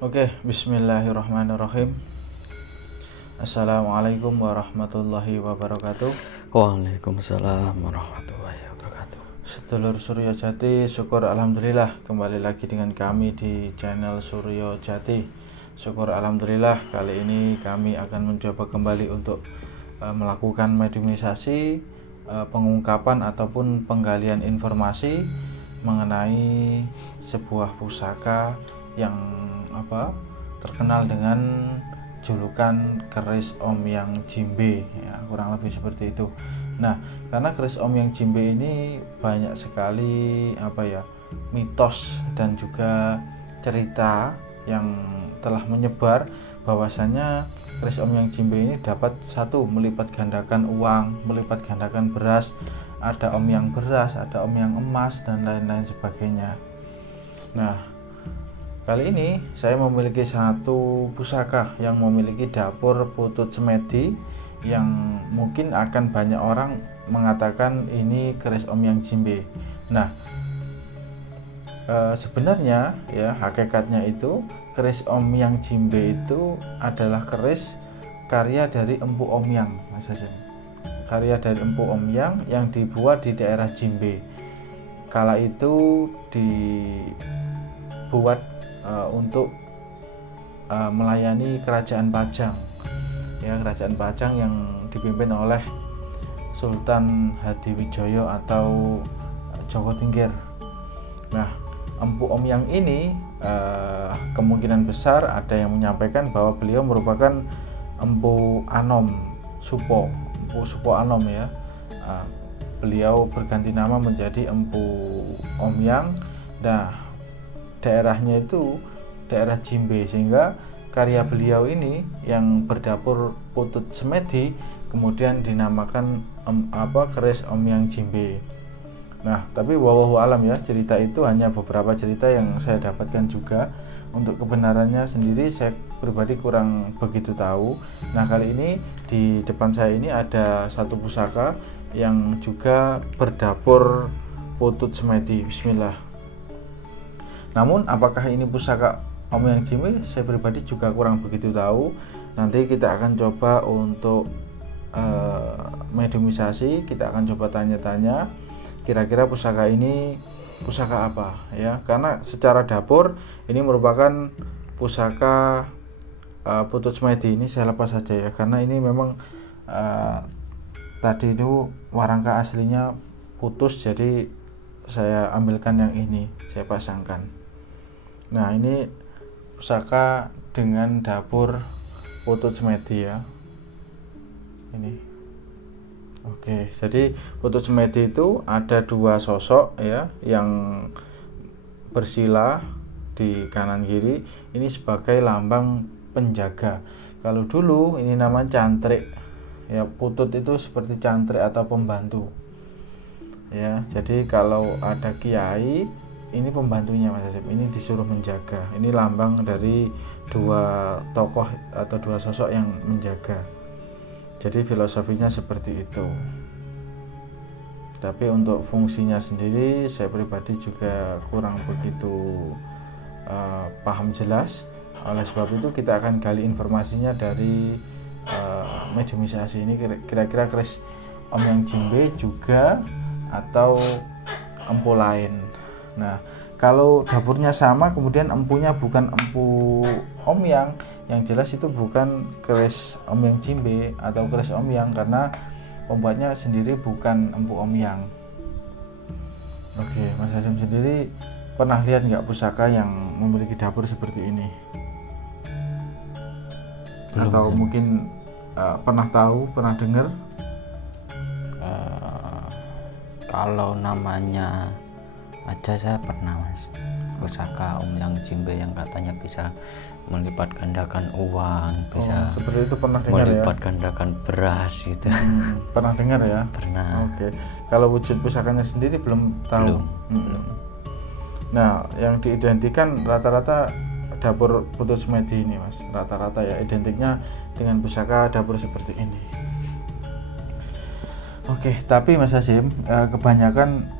Oke, bismillahirrahmanirrahim. Assalamualaikum warahmatullahi wabarakatuh. Waalaikumsalam warahmatullahi wabarakatuh. Sedulur Suryo Jati, syukur alhamdulillah kembali lagi dengan kami di channel Suryo Jati. Syukur alhamdulillah kali ini kami akan mencoba kembali untuk melakukan mediumisasi, pengungkapan ataupun penggalian informasi mengenai sebuah pusaka yang terkenal dengan julukan keris Om Yang Jimbe, ya, kurang lebih seperti itu. Nah, karena keris Om Yang Jimbe ini banyak sekali mitos dan juga cerita yang telah menyebar bahwasanya keris Om Yang Jimbe ini dapat melipat gandakan uang, melipat gandakan beras, ada om yang beras, ada om yang emas dan lain-lain sebagainya. Nah, kali ini saya memiliki satu pusaka yang memiliki dapur putut semedi yang mungkin akan banyak orang mengatakan ini keris Om Yang Jimbe. Nah, sebenarnya ya hakikatnya itu keris Om Yang Jimbe itu adalah keris karya dari Empu Om Yang, Mas Hasim. Karya dari Empu Om yang dibuat di daerah Jimbe. Kala itu dibuat untuk melayani kerajaan Pajang, ya, kerajaan Pajang yang dipimpin oleh Sultan Hadiwijoyo atau Joko Tingkir. Nah, Empu Om Yang ini kemungkinan besar ada yang menyampaikan bahwa beliau merupakan Empu Anom Supo, Empu Supo Anom, ya. Beliau berganti nama menjadi Empu Om Yang. Nah, daerahnya itu daerah Jimbe, sehingga karya beliau ini yang berdapur putut semedi kemudian dinamakan keris Om Yang Jimbe. Nah, tapi wallahu alam, ya, cerita itu hanya beberapa cerita yang saya dapatkan juga. Untuk kebenarannya sendiri saya pribadi kurang begitu tahu. Nah, kali ini di depan saya ini ada satu pusaka yang juga berdapur putut semedi. Bismillah. Namun apakah ini pusaka Om Yang Jimbe, saya pribadi juga kurang begitu tahu. Nanti kita akan coba untuk mediumisasi, kita akan coba tanya-tanya kira-kira pusaka ini pusaka apa, ya, karena secara dapur ini merupakan pusaka putut semedi. Ini saya lepas saja, ya, karena ini memang tadi itu warangka aslinya putus, jadi saya ambilkan yang ini, saya pasangkan. Nah, ini pusaka dengan dapur putut semedi, ya. Ini. Oke, jadi putut semedi itu ada dua sosok, ya, yang bersila di kanan kiri. Ini sebagai lambang penjaga. Kalau dulu ini nama cantrik, ya, putut itu seperti cantrik atau pembantu, ya. Jadi kalau ada kiai, ini pembantunya, Mas Hasim, ini disuruh menjaga. Ini lambang dari dua tokoh atau dua sosok yang menjaga. Jadi filosofinya seperti itu. Tapi untuk fungsinya sendiri saya pribadi juga kurang begitu paham jelas. Oleh sebab itu kita akan gali informasinya dari mediumisasi ini, kira-kira keris Om Yang Jimbe juga atau empu lain. Nah, kalau dapurnya sama kemudian empunya bukan Empu Om yang jelas itu bukan keris Om Yang Jimbe atau keris Om Yang, karena pembuatnya sendiri bukan Empu Om Yang. Oke, Mas Hasim sendiri pernah lihat nggak pusaka yang memiliki dapur seperti ini? Belum, atau mungkin pernah tahu, pernah dengar? Kalau namanya aja saya pernah, Mas, pusaka Om Yang Jimbe yang katanya bisa melipat gandakan uang, bisa seperti itu, pernah dengar, melipat ya? gandakan beras gitu. Pernah dengar, ya? Pernah. Oke. Kalau wujud pusakanya sendiri belum tahu. Belum. Nah, yang diidentikan rata-rata dapur putut semedi ini, Mas, rata-rata, ya, identiknya dengan pusaka dapur seperti ini. Oke, tapi Mas Hasim, kebanyakan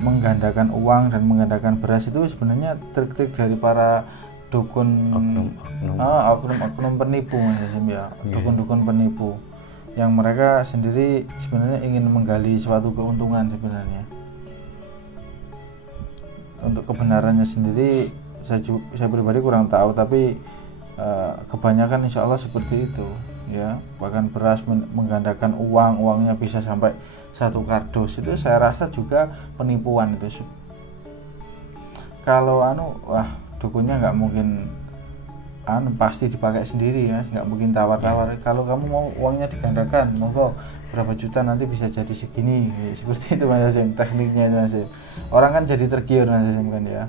menggandakan uang dan menggandakan beras itu sebenarnya trik-trik dari para dukun oknum penipu Mas Hasim ya, dukun-dukun penipu yang mereka sendiri sebenarnya ingin menggali suatu keuntungan sebenarnya. Untuk kebenarannya sendiri saya pribadi kurang tahu, tapi kebanyakan insya Allah seperti itu ya. Bahkan beras menggandakan uangnya bisa sampai 1 kardus, itu saya rasa juga penipuan itu. Kalau dukunnya nggak mungkin pasti dipakai sendiri ya, nggak mungkin tawar-tawar. Kalau kamu mau uangnya digandakan, monggo berapa juta nanti bisa jadi segini, seperti itu Mas Hasim tekniknya itu Mas Hasim. Orang kan jadi tergiur Mas Hasim kan ya,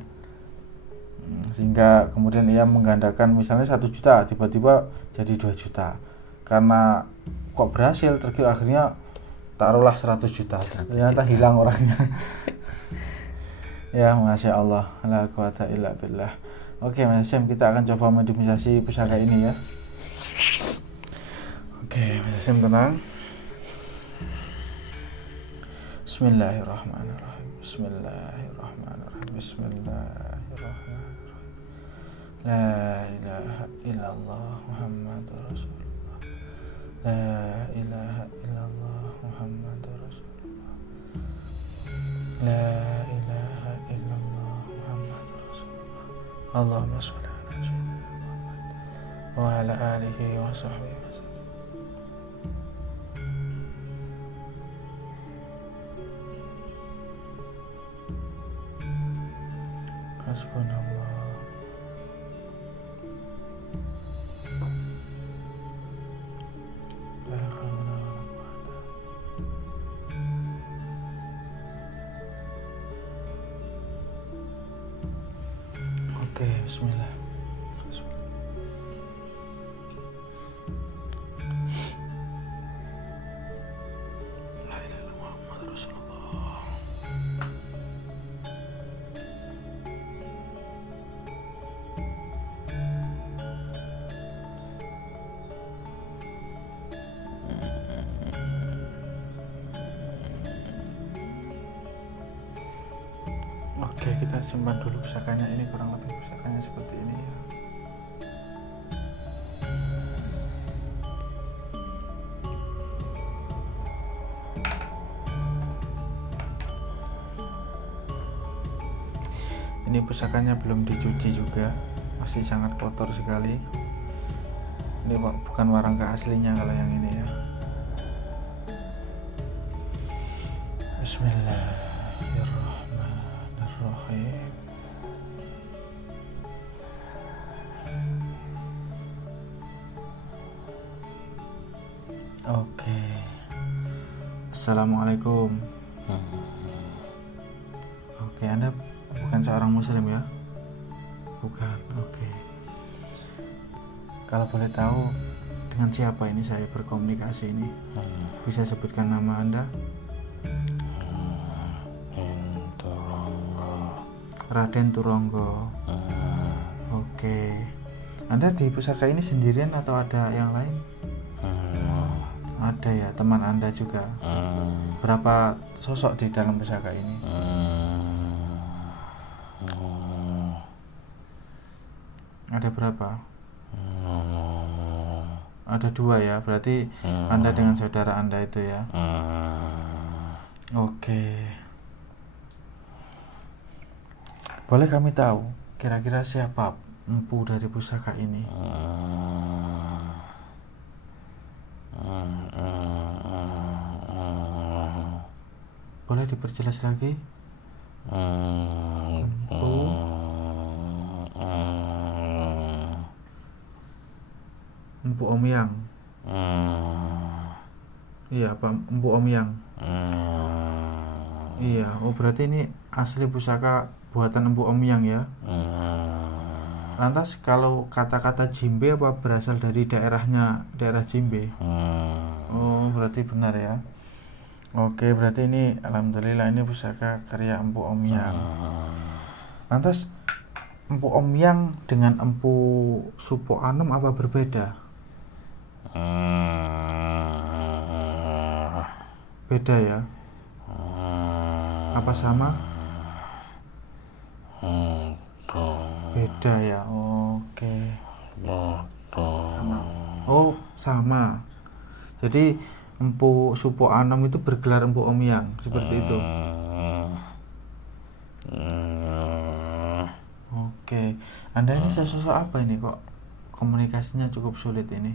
sehingga kemudian ia menggandakan misalnya 1 juta tiba-tiba jadi 2 juta karena kok berhasil, tergiur akhirnya taruhlah 100 juta, ternyata hilang orangnya. Ya Masya Allah, la quwata illa billah. Oke Mas Hasim, kita akan coba modifikasi pusaka ini ya. Oke Mas Hasim, tenang. Bismillahirrahmanirrahim. Bismillahirrahmanirrahim. Bismillahirrahmanirrahim. La ilaha illallah Muhammadur Rasulullah. La ilaha illallah Muhammadur Rasulullah. La ilaha illallah Muhammadur Rasulullah. Allahumma sholli ala sayyidina Muhammad wa ala alihi wa sahbihi wa sallam. Hasbunallah. La haula wa la quwwata. Oke, bismillah. La ilaha illallah Muhammadur Rasulullah. Oke, kita simpan dulu pusakanya. Ini kurang lebih pusakanya seperti ini ya. Ini pusakanya belum dicuci juga, masih sangat kotor sekali. Ini bukan warangka aslinya kalau yang ini ya. Bismillahirrahmanirrahim. Oke. Assalamualaikum. Oke, Anda bukan seorang muslim ya? Bukan. Oke. Kalau boleh tahu dengan siapa ini saya berkomunikasi ini? Bisa sebutkan nama Anda? Raden Turonggo. Oke. Anda di pusaka ini sendirian atau ada yang lain? Ada ya, teman Anda juga. Berapa sosok di dalam pusaka ini? Ada berapa? Ada 2 ya, berarti Anda dengan saudara Anda itu ya. Oke. Boleh kami tahu kira-kira siapa empu dari pusaka ini? Boleh diperjelas lagi? Empu Om Yang. Iya, Pak, Empu Om Yang. Iya, oh berarti ini asli pusaka buatan Empu Om Yang ya. Lantas kalau kata-kata Jimbe apa berasal dari daerah Jimbe? Oh, berarti benar ya. Oke, berarti ini alhamdulillah ini pusaka karya Empu Om Yang. Lantas Empu Om Yang dengan Empu Supo Anom apa berbeda? Beda ya? Apa sama? Beda ya. Oke. Sama. Oh, sama. Jadi Empu Supo Anom itu bergelar Empu Omyang seperti itu. Oke. Anda ini sosok apa ini kok komunikasinya cukup sulit ini?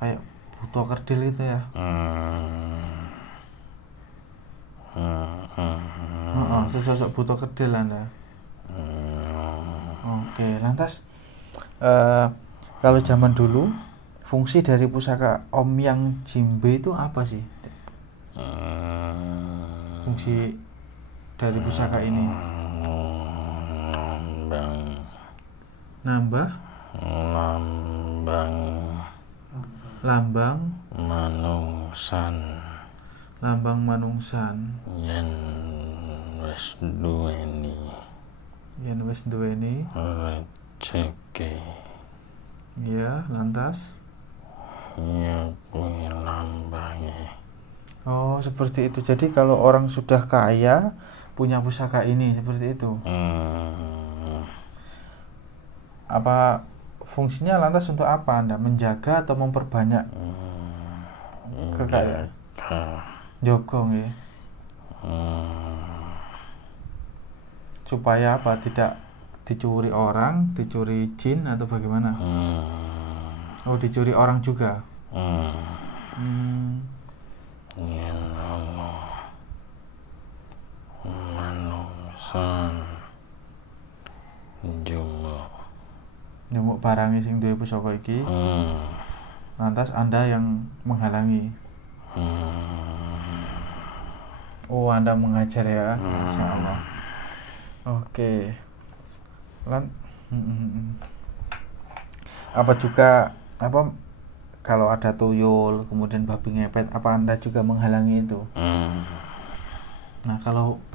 Kayak Buto Kerdil itu ya. Sosok Buto Kerdil Anda. Oke, lantas kalau zaman dulu fungsi dari pusaka Omyang Jimbe itu apa sih? Fungsi dari pusaka ini? Nambah lambang manungsan yen wis duweni rezeki ya, lantas ya kuwi lambange. Oh, seperti itu. Jadi kalau orang sudah kaya punya pusaka ini seperti itu. Apa fungsinya lantas untuk apa Anda? Menjaga atau memperbanyak kekayaan? Jogong ya. Supaya apa? Tidak dicuri orang, dicuri jin atau bagaimana? Oh, dicuri orang juga. Yen ana manungsan Nyemuk barangi sing duwe pusaka iki. Lantas Anda yang menghalangi. Oh, Anda mengajar ya. Masya Allah. Oke. Apa juga kalau ada tuyul kemudian babi ngepet, apa Anda juga menghalangi itu? Nah,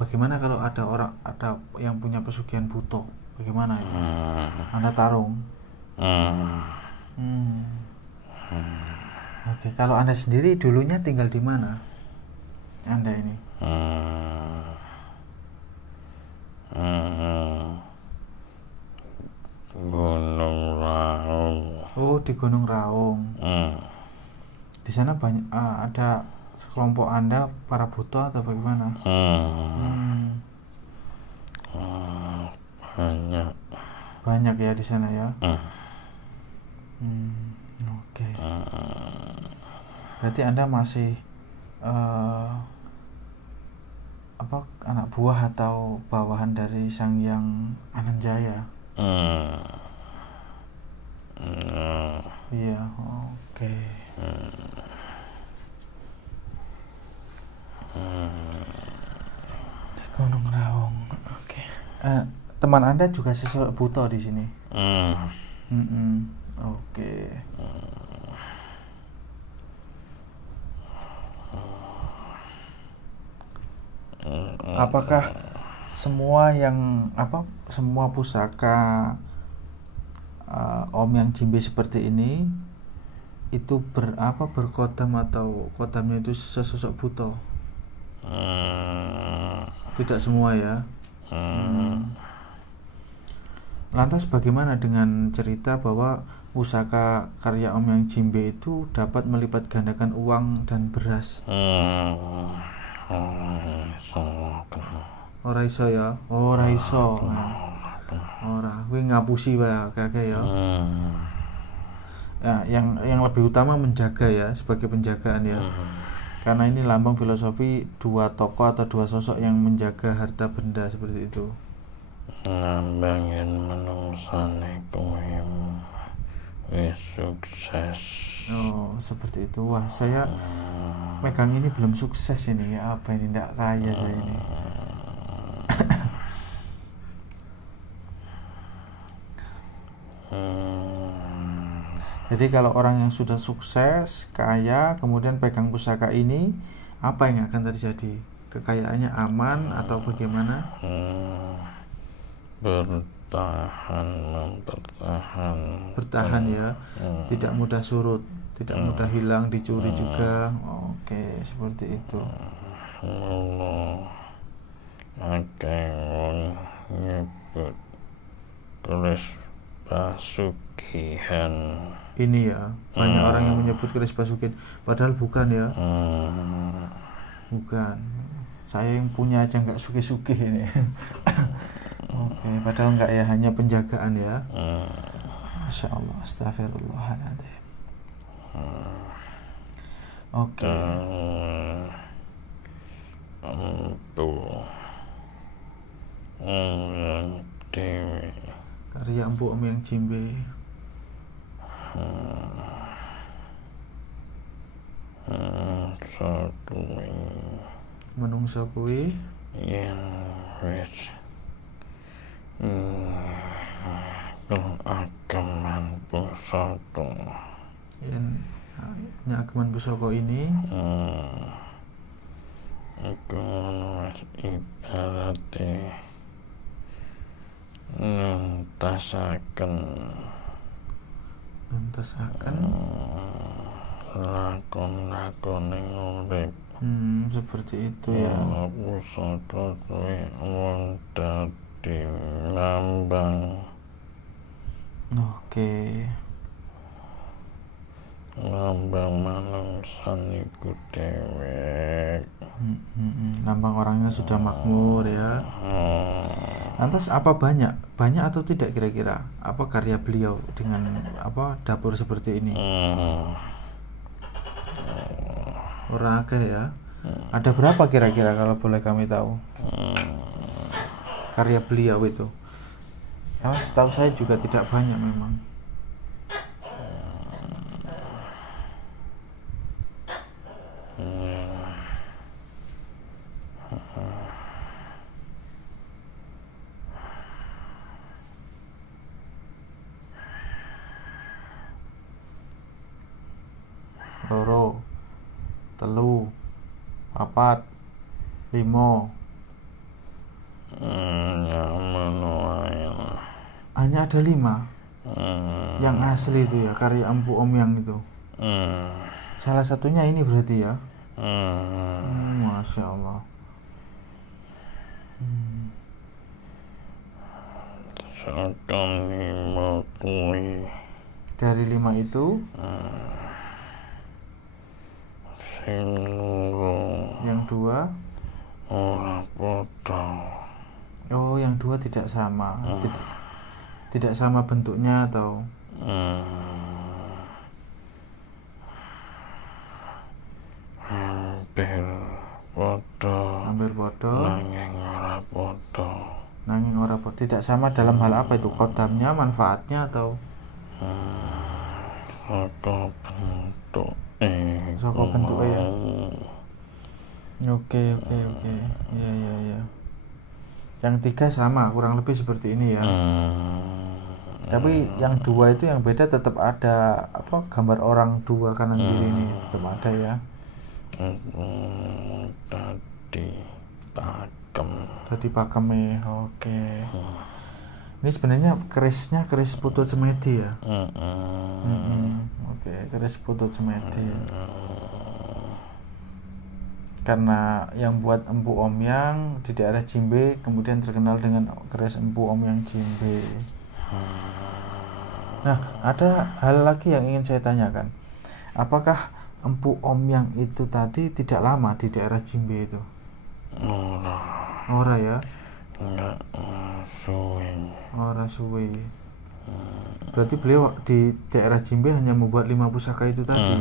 bagaimana kalau ada yang punya pesugihan buto, bagaimana itu? Anda tarung. Oke, kalau Anda sendiri dulunya tinggal di mana? Anda ini? Gunung Raung. Oh, di Gunung Raung. Di sana banyak ada sekelompok Anda para buto atau bagaimana? Banyak ya di sana ya. Oke. Berarti Anda masih anak buah atau bawahan dari Sang Hyang Ananjaya? Iya, oke. Di Gunung Raung. Oke. Teman Anda juga sesuatu buto di sini? Oke. Apakah semua pusaka Omyang Jimbe seperti ini itu berkodam atau kodamnya itu sesosok buto? Tidak semua ya. Lantas bagaimana dengan cerita bahwa pusaka karya Omyang Jimbe itu dapat melipat gandakan uang dan beras? Ora iso ya. Ora iso. Ora, kuwi ngapusi wae kakek ya. Ya, yang lebih utama menjaga ya, sebagai penjagaan ya. Karena ini lambang filosofi dua tokoh atau dua sosok yang menjaga harta benda seperti itu. Lambangin menungsane kuwi wis sukses. Oh, seperti itu. Wah, saya megang ini belum sukses ini ya. Apa ini, tidak kaya saya ini. Jadi kalau orang yang sudah sukses, kaya, kemudian pegang pusaka ini, apa yang akan terjadi? Kekayaannya aman atau bagaimana? Bertahan ya, tidak mudah surut, tidak mudah hilang, dicuri juga. Oke, seperti itu. Allah akeh ini ya, banyak orang yang menyebut keris Basuki, padahal bukan ya. Bukan, saya yang punya aja nggak sugih-sugih ini. Oke, padahal nggak ya, hanya penjagaan ya. Masya Allah, astagfirullahaladzim. Oke. Karya Empu Om yang Jimbe. Menungso kuwi yang wis ageman pusaka yen nyageman pusaka ini iku wis ibarate nuntasaken lakon-lakone urip. Seperti itu ya. Pusaka kuwi wong dadi lambang. Oke. Lambang manungsan iku dhewek. Lambang orangnya sudah makmur ya. Lantas apa banyak atau tidak kira-kira apa karya beliau dengan apa dapur seperti ini? Ora akeh ya. Ada berapa kira-kira kalau boleh kami tahu? Karya beliau itu. Karena setahu saya juga tidak banyak memang. Loro, telu, papat, limo. Hanya ada 5 yang asli itu ya, karya Empu Om yang itu. Salah satunya ini berarti ya. Masya Allah. Dari 5 itu yang 2 oh, yang 2 tidak sama. Tidak sama bentuknya atau hampir podo nanging ora podo. Tidak sama dalam hal apa itu? Kodamnya, manfaatnya atau saka bentuk ya. Oke. Iya. Yang 3 sama, kurang lebih seperti ini ya. Tapi yang 2 itu yang beda, tetap ada apa gambar orang 2 kanan kiri ini tetap ada ya. Tadi pakemnya. Oke. Ini sebenarnya kerisnya keris Putut Semedi ya. Oke, keris Putut Semedi. Karena yang buat Empu Om yang di daerah Jimbe kemudian terkenal dengan keris Empu Om yang Jimbe. Nah, ada hal lagi yang ingin saya tanyakan. Apakah Empu Om yang itu tadi tidak lama di daerah Jimbe itu? Ora ya? Ora suwe. Berarti beliau di daerah Jimbe hanya membuat 5 pusaka itu tadi.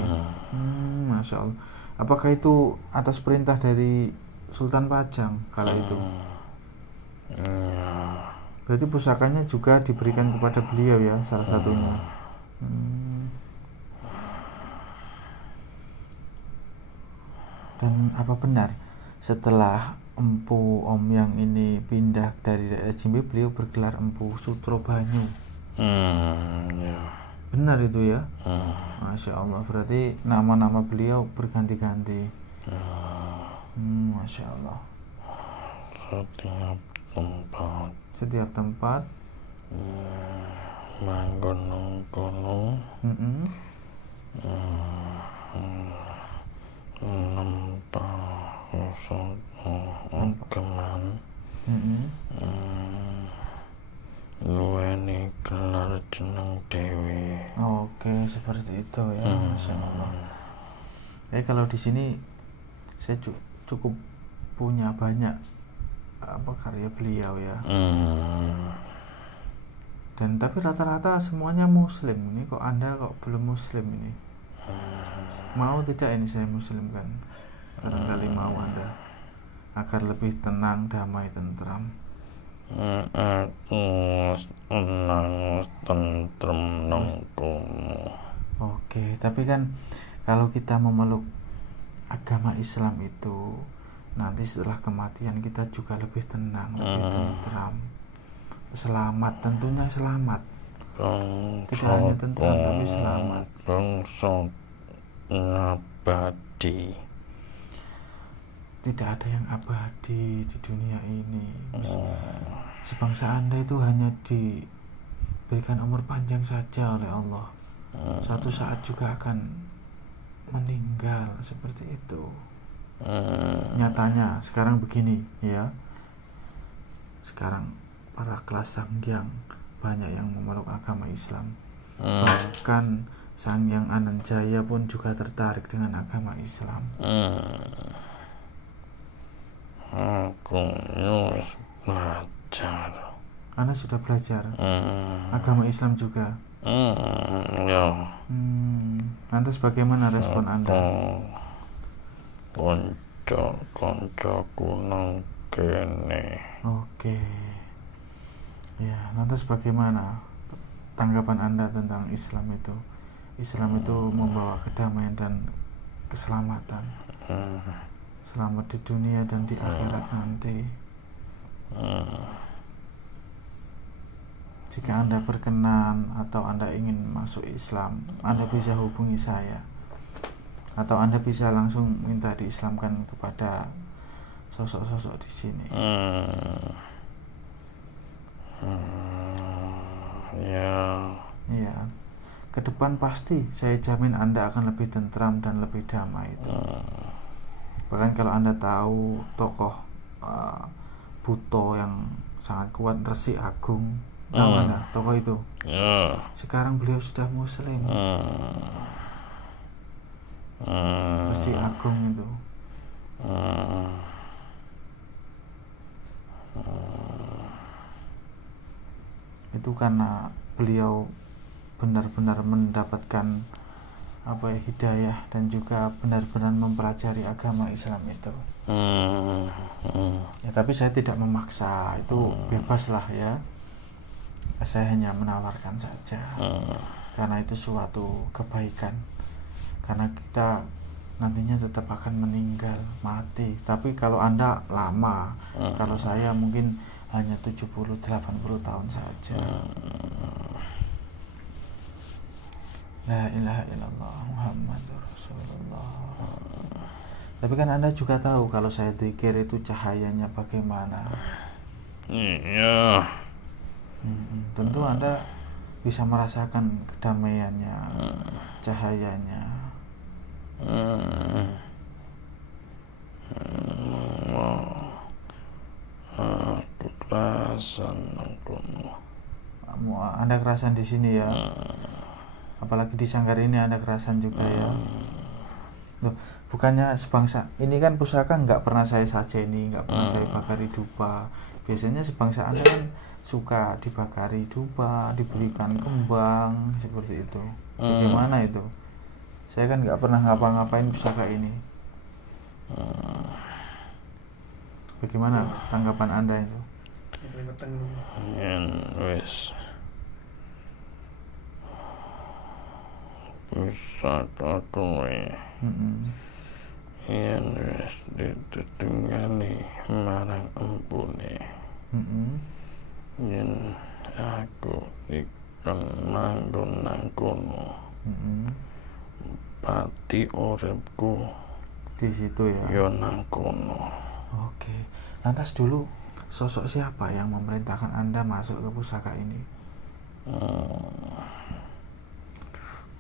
Masya Allah. Apakah itu atas perintah dari Sultan Pajang kala itu? Berarti pusakanya juga diberikan kepada beliau ya, salah satunya. Dan apa benar setelah Empu Om yang ini pindah dari daerah Jimbe, beliau bergelar Empu Sutro Banyu? Benar itu ya. Masya Allah, berarti nama-nama beliau berganti-ganti. Masya Allah. Setiap tempat manggon kono keman nuweni gelar jeneng dewi. seperti itu ya. Masya Allah. Kalau di sini saya cukup punya banyak karya beliau ya. Dan tapi rata-rata semuanya muslim. Ini kok Anda kok belum muslim ini? Mau tidak ini saya muslimkan? Barangkali mau Anda agar lebih tenang, damai, tentram. Oke, tapi kan kalau kita memeluk agama Islam itu nanti setelah kematian kita juga lebih tenang, lebih tentram, selamat, tentunya selamat. Tidak hanya tentram tapi selamat. Abadi. Tidak ada yang abadi di dunia ini. Sebangsa Anda itu hanya diberikan umur panjang saja oleh Allah. Suatu saat juga akan meninggal, seperti itu. Nyatanya sekarang begini ya. Sekarang para kelas Sangyang banyak yang memeluk agama Islam. Bahkan Sangyang Anandjaya pun juga tertarik dengan agama Islam. Aku belajar. Anda sudah belajar agama Islam juga? Ya. Lantas bagaimana respon Anda? Konco-koncoku nang kene. Oke. Ya, lantas bagaimana tanggapan Anda tentang Islam itu? Islam itu membawa kedamaian dan keselamatan. Selamat di dunia dan di akhirat nanti. Jika Anda berkenan atau Anda ingin masuk Islam, Anda bisa hubungi saya. Atau Anda bisa langsung minta diislamkan kepada sosok-sosok di sini. Ya. Ke depan pasti saya jamin Anda akan lebih tentram dan lebih damai itu. Bahkan kalau Anda tahu tokoh Buto yang sangat kuat, Resi Agung, tahu Anda tokoh itu? Sekarang beliau sudah muslim. Resi Agung itu. Itu karena beliau benar-benar mendapatkan hidayah dan juga benar-benar mempelajari agama Islam itu. Ya, tapi saya tidak memaksa, itu bebas lah ya. Saya hanya menawarkan saja. Karena itu suatu kebaikan. Karena kita nantinya tetap akan meninggal, mati. Tapi kalau Anda lama, kalau saya mungkin hanya 70-80 tahun saja. La ilaha illallah Muhammadur Rasulullah. Tapi kan Anda juga tahu kalau saya zikir itu cahayanya bagaimana. Iya. Tentu Anda bisa merasakan kedamaiannya, cahayanya. Anda kerasan di sini ya. Apalagi di Sanggar ini Anda kerasan juga ya. Loh, bukannya sebangsa ini kan pusaka nggak pernah saya sajeni, nggak pernah saya bakari dupa. Biasanya sebangsa Anda kan suka dibakari dupa, diberikan kembang seperti itu. Bagaimana itu? Saya kan nggak pernah ngapa-ngapain pusaka ini. Bagaimana tanggapan Anda itu? Wes. Pusaka kowe. Yen wis ditutungani marang empune. Yen aku ikan manggon nang kono. Pati uripku di situ ya. Yo nang kono. Oke. Lantas dulu sosok siapa yang memerintahkan Anda masuk ke pusaka ini?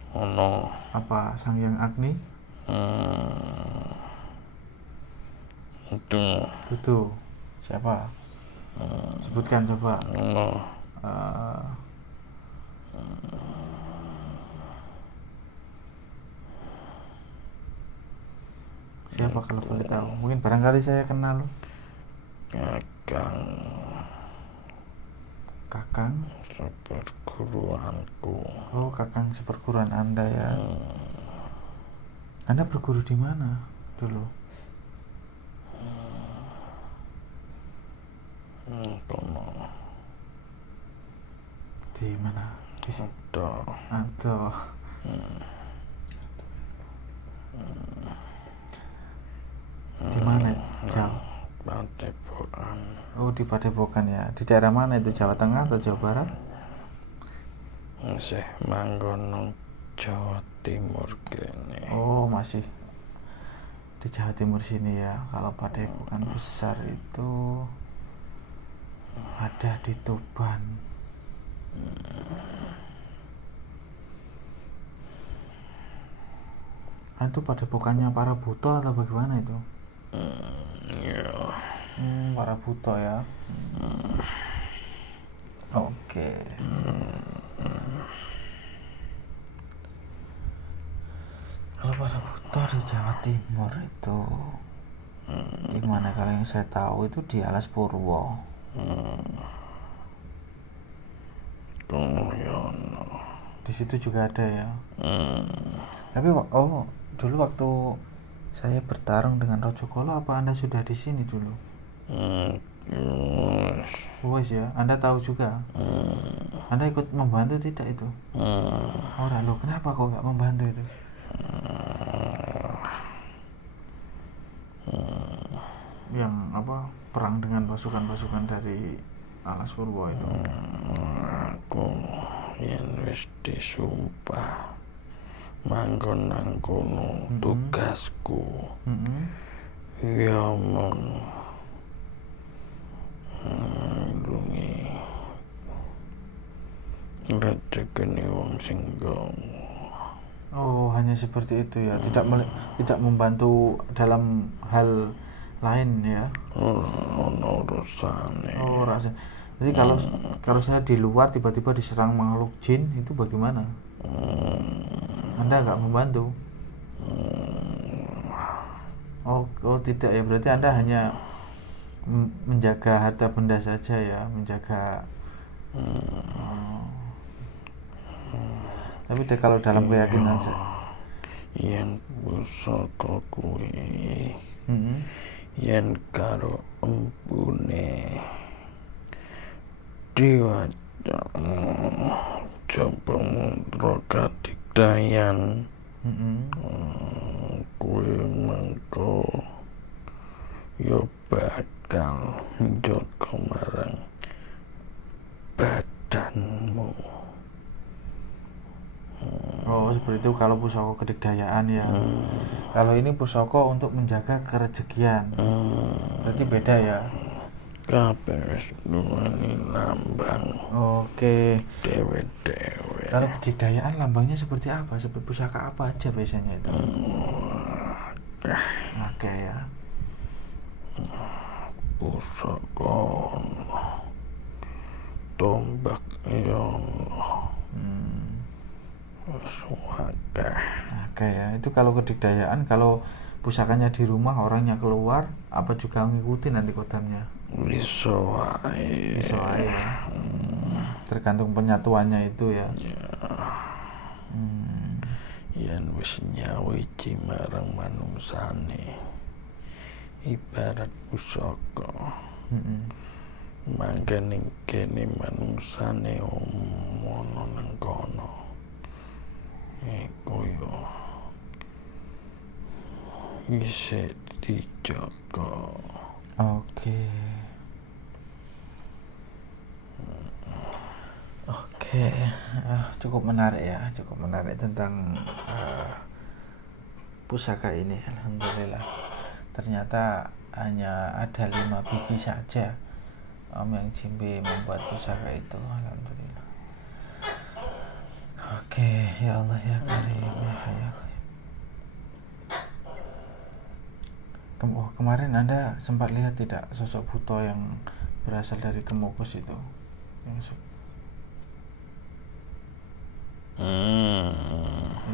Ono. Apa Sangyang Agni? Itu siapa? Sebutkan coba. Siapa kalau boleh tahu? Mungkin barangkali saya kenal. Kakang seperguruanku. Oh, kakang seperguruan Anda ya. Anda berguru di mana dulu? Di mana? Di sini. Aduh. Di mana? Jauh. Padepokan. Oh, di Padepokan ya. Di daerah mana itu? Jawa Tengah atau Jawa Barat? Masih manggon Jawa Timur kene. Oh, masih di Jawa Timur sini ya. Kalau Padepokan besar itu ada di Tuban. Itu Padepokannya para buto atau bagaimana itu? Ya. Para buto ya. Oke. Kalau para buto di Jawa Timur itu gimana? Kalau yang saya tahu itu di Alas Purwo. Di situ juga ada ya. Tapi dulu waktu saya bertarung dengan Rojo Kolo, apa Anda sudah di sini dulu? Wes ya, Anda tahu juga. Anda ikut membantu tidak itu? Orang lo, kenapa kok nggak membantu itu? Yang apa, perang dengan pasukan-pasukan dari Alas Purwo itu? Aku yen wis disumpah manggon nang kono tugasku. Ya mon lungi rezekine wong sing Oh, hanya seperti itu ya. Tidak membantu dalam hal lain ya. Urusane. Oh, rasa. Jadi kalau saya di luar tiba-tiba diserang makhluk jin itu bagaimana? Anda nggak membantu? Oh tidak ya, berarti Anda hanya menjaga harta benda saja ya, menjaga. Tapi kalau dalam keyakinan saya, yen pusaka kuwi yen karo empune diwaca coba mantra kadigdayan kuwi mengko yo bakal njaga marang badanmu. Oh seperti itu kalau pusaka kedigdayaan ya. Kalau ini pusaka untuk menjaga kerejekian. Berarti beda ya. Kabeh wis nuwani lambang. Oke. Dewe-dewe. Kalau kedigdayaan lambangnya seperti apa? Seperti pusaka apa aja biasanya itu? Oke ya. Pusaka tombak ya suaka. Oke ya, itu kalau kedigdayaan. Kalau pusakanya di rumah, orangnya keluar, apa juga ngikutin nanti kodamnya? Bisa wae ya. Tergantung penyatuannya itu ya. Yen wis nyawiji marang manungsane ibarat pusaka. Mangke ning kene manungsane ono nang kono. Iku yo isih dijaga. Oke. Cukup menarik ya, tentang pusaka ini. Alhamdulillah. Ternyata hanya ada 5 biji saja Om Yang Jimbe membuat pusaka itu. Alhamdulillah. Oke, ya Allah ya Karim ya Hayya. Kemarin Anda sempat lihat tidak sosok buto yang berasal dari Kemukus itu?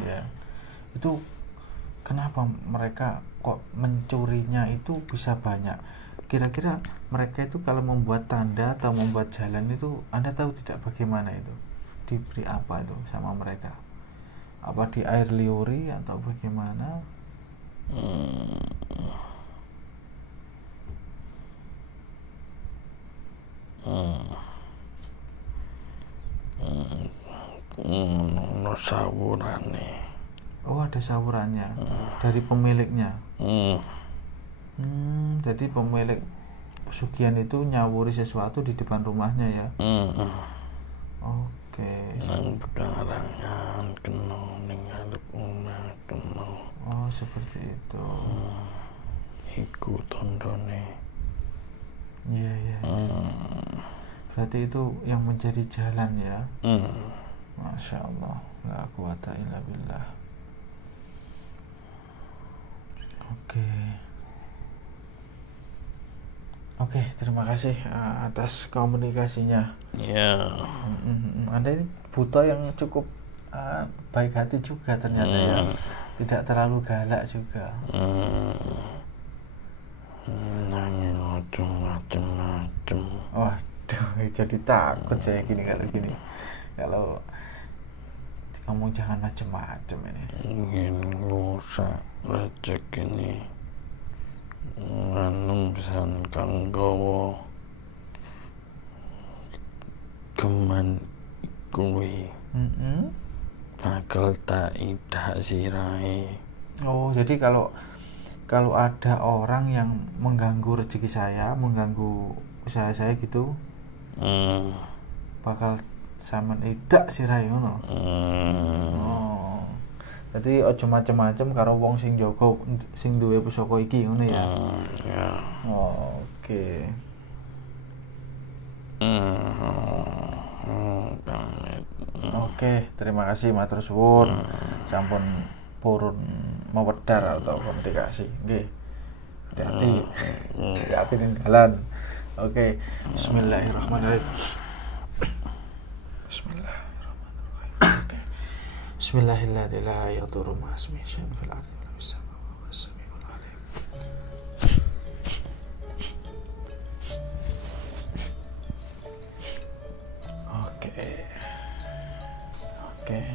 Ya, itu kenapa mereka kok mencurinya itu bisa banyak? Kira-kira mereka itu kalau membuat tanda atau membuat jalan itu, Anda tahu tidak bagaimana itu? Diberi apa itu sama mereka? Apa di air liuri atau bagaimana? Ono sawurane. Oh, ada salurannya dari pemiliknya. Jadi pemilik pesugihan itu nyawuri sesuatu di depan rumahnya ya. Oke. Nang pekarangan kena ning ngarep omah kena. Oh, seperti itu. Iku tandane. Iya, iya. Berarti itu yang menjadi jalan ya. Masya Allah, la quwata illa billah. Oke, terima kasih atas komunikasinya. Ya. Anda ini buta yang cukup baik hati juga ternyata ya, tidak terlalu galak juga. Nangin macem-macem. Waduh, jadi takut saya kalau kamu jangan macem-macem ini. Ingin ngusak lecek ini nganum pisan kang gawa geman kuwi bakal tak idak sirahe. Oh, jadi kalau ada orang yang mengganggu rezeki saya, mengganggu usaha saya gitu, bakal sampean idak sirahe ngono. Oh. Jadi aja macem-macem karo wong sing jaga sing duwe pusaka iki ngono ya. Ya. Oke. Oke, terima kasih matur suwun. Sampun purun mewedar atau komunikasi. Nggih. Hati-hati. Hati-hati ning dalan. Oke. Bismillahirrahmanirrahim. Bismillahirrahmanirrahim. La yadurru ma'a ismihi syai'un fil ardi wa la fis samaa'i wa huwas samii'ul 'aliim. Oke.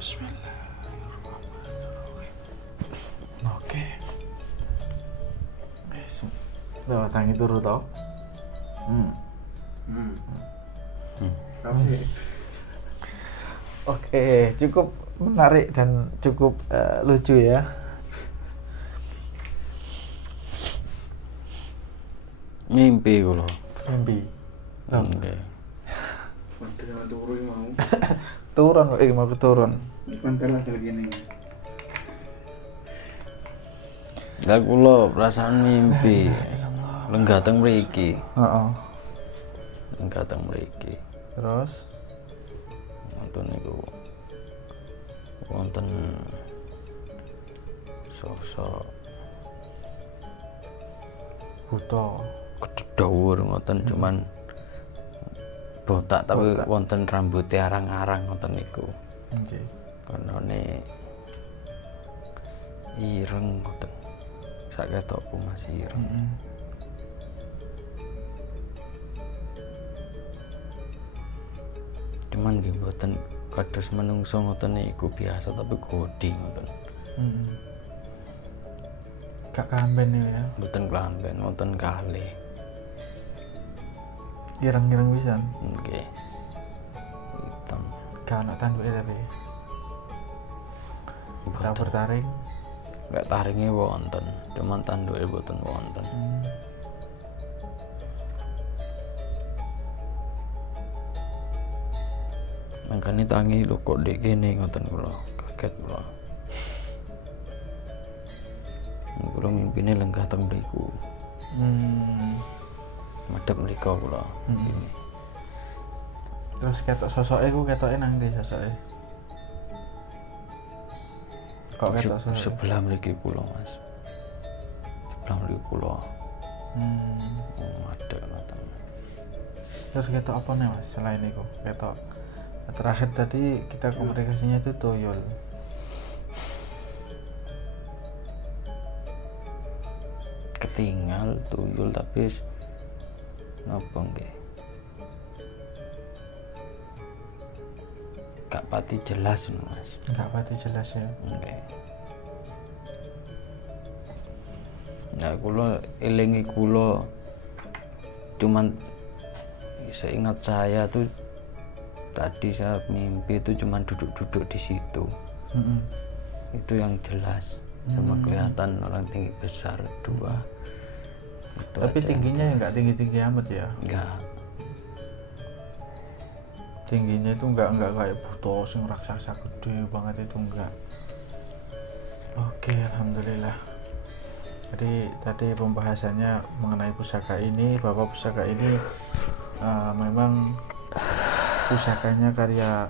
Bismillahirrahmanirrahim. Oke. Loh, tangi turu to? Oke, cukup menarik dan cukup lucu ya. Mimpi kula. Mimpi. Nggih. Turun kok mau turun. Mantel-mantel gini. Lah kula perasaan mimpi. Lenggah teng mriki. Heeh. Lenggah teng mriki. Terus Wonten niku wonten sosok buta gedhawur ngoten cuman botak tapi Botak. wonten rambutnya arang-arang ngoten niku. Nggih. Konone ireng ngoten. Sak ketokku masih ireng. Cuman nggih mboten kados menungso ngoten niku biasa tapi godi ngoten. Gak kamben ya. Mboten klamben wonten kalih. Ireng-ireng pisan. Nggih. Hitam. Gak ana tanduke tapi. Tak Mboten. bertaring. Gak taringe wonten, cuman tanduke mboten wonten. Mangkane tangi lho kok ndek kene ngoten kula, kaget kula. Kula mimpine lenggah teng mriku. Madhep mriko kula. Terus ketok sosoke ku ketoke nang ndi sosoke? Kok ketok sosoke? Sebelah mriki kula, Mas. Sebelah mriki kula. Madhep ngoten. Terus ketok apa nih Mas selain itu? Ketok terakhir tadi kita komunikasinya itu toyol. tinggal tuyul tapi napa nggih gak pati jelas Mas. Gak pati jelas ya. Nggih. Nah, kula elingi kula cuman seingat saya tuh tadi saya mimpi itu cuman duduk-duduk di situ. Itu yang jelas sama kelihatan orang tinggi besar dua. Itu Tapi tingginya ya nggak tinggi-tinggi amat ya. Enggak. Tingginya itu nggak kayak buto sing raksasa gede banget, itu enggak. Oke, alhamdulillah. Jadi tadi pembahasannya mengenai pusaka ini, bahwa pusaka ini memang pusakanya karya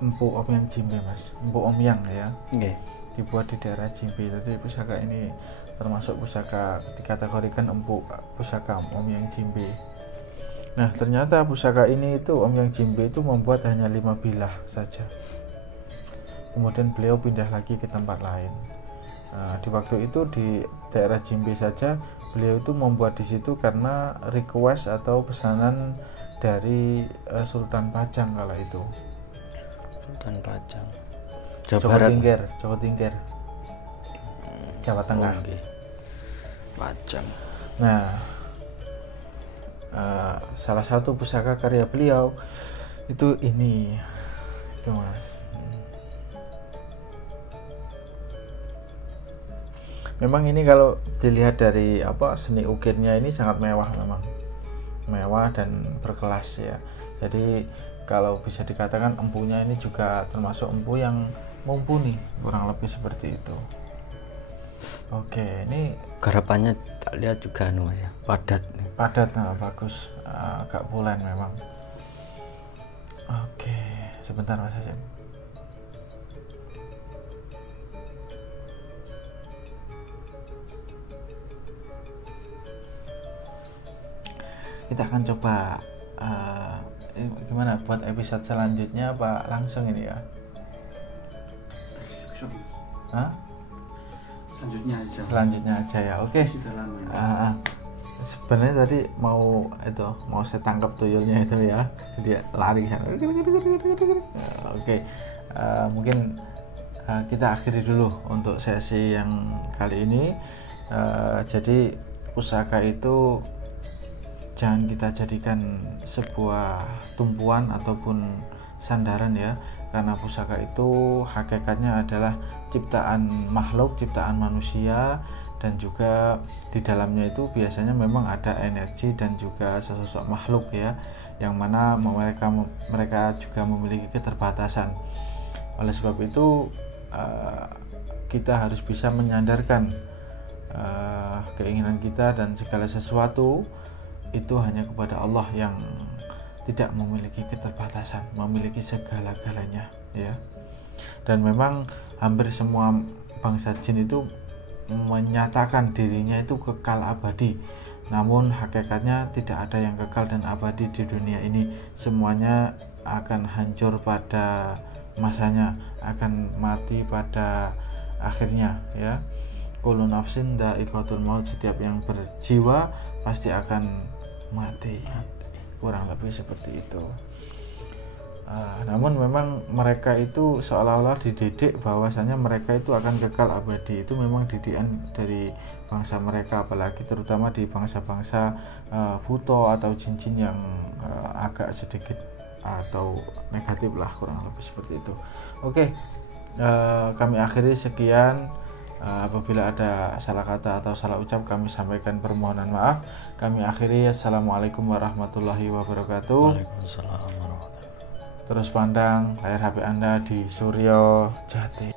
Empu Omyang Jimbe Mas, Empu Omyang ya. Nggih. Dibuat di daerah Jimbe. Jadi pusaka ini termasuk pusaka dikategorikan pusaka Omyang Jimbe. Nah, ternyata pusaka ini itu Omyang Jimbe itu membuat hanya 5 bilah saja. Kemudian beliau pindah lagi ke tempat lain. Di waktu itu di daerah Jimbe saja beliau itu membuat di situ karena request atau pesanan dari Sultan Pajang kala itu. Sultan Pajang. Jawa Tingkir. Jawa Tengah. Okay. Pajang. Nah, salah satu pusaka karya beliau itu ini, itu Mas. Memang ini kalau dilihat dari seni ukirnya ini sangat mewah, memang mewah dan berkelas ya. Jadi kalau bisa dikatakan empunya ini juga termasuk empu yang mumpuni, kurang lebih seperti itu. Oke, ini Garapannya tak lihat juga Mas ya, padat nih. Padat, bagus, agak bulan memang. Oke, sebentar Mas Hasim. Kita akan coba gimana buat episode selanjutnya, apa langsung ini ya? Hah? Selanjutnya aja ya. Oke. Sebenarnya tadi mau saya tangkap tuyulnya itu ya, dia lari sana. Oke. Mungkin kita akhiri dulu untuk sesi yang kali ini. Jadi pusaka itu jangan kita jadikan sebuah tumpuan ataupun sandaran ya, karena pusaka itu hakikatnya adalah ciptaan makhluk, ciptaan manusia, dan juga di dalamnya itu biasanya memang ada energi dan juga sesosok makhluk ya, yang mana mereka juga memiliki keterbatasan. Oleh sebab itu kita harus bisa menyandarkan keinginan kita dan segala sesuatu itu hanya kepada Allah yang tidak memiliki keterbatasan, memiliki segala-galanya ya. Dan memang hampir semua bangsa jin itu menyatakan dirinya itu kekal abadi, namun hakikatnya tidak ada yang kekal dan abadi di dunia ini. Semuanya akan hancur pada masanya, akan mati pada akhirnya ya. Kullu nafsin dha'iqatul maut, setiap yang berjiwa pasti akan mati, kurang lebih seperti itu. Namun memang mereka itu seolah-olah dididik bahwasanya mereka itu akan kekal abadi. Itu memang didikan dari bangsa mereka, apalagi terutama di bangsa-bangsa buto atau jin-jin yang agak sedikit atau negatif lah, kurang lebih seperti itu. Oke, kami akhiri sekian. Apabila ada salah kata atau salah ucap, kami sampaikan permohonan maaf. Kami akhiri. Assalamualaikum warahmatullahi wabarakatuh. Waalaikumsalam warahmatullahi wabarakatuh. Terus pandang layar HP Anda di Suryo Jati.